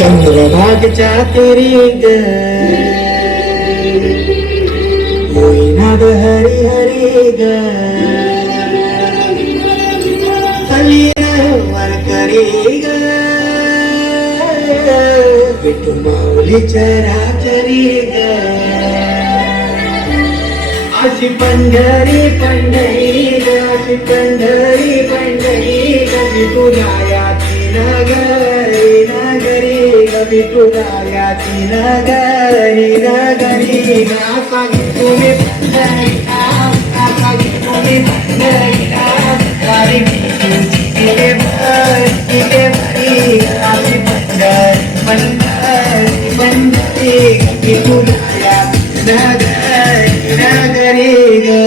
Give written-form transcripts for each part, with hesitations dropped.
चंद्रभागच्या तेरी ग मोईनाद हरी हरी ग वर करी ग विठू माऊली चराचरी ग अशी पंढरी पंढरी ग अशी पंढरी पंढरी ग विठुरायाची नगरी नगरी ग विठुरायाची नगरी नगरी ग असा तुम्ही पंढरी असा तुम्ही पंढरी गाडी इथे भरी अशी पंढरी पंढरी पंढरी ग विठुरायाची नगरी नगरी ग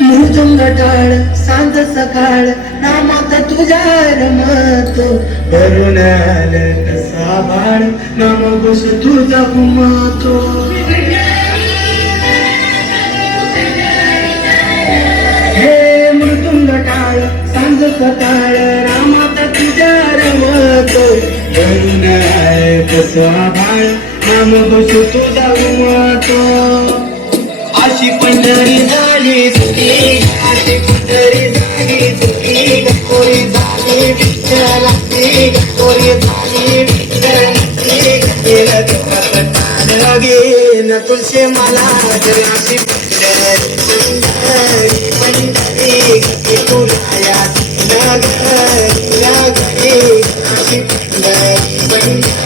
मृदुंग टाळ सांज सकाळ नामात तुझ्या रमतो भरून आलं कसा बाळ नाम घोष तुझा घुमतो हे मृदुंग टाळ सांज सकाळ नामात तुझ्या रमतो भरून आलं कसा बाळ नाम घोष तुझा घुमतो अशी पंढरी झाली तुझी अशी पंढरी झाली तुझी कोरी झाली विठ्ठलाची कोरी झाली विठ्ठलाची गेलं तुझं गेन तुझे मला अशी पंढरी पंढरी विठुरायाची नगरी नगरी अशी पंढरी पंढरी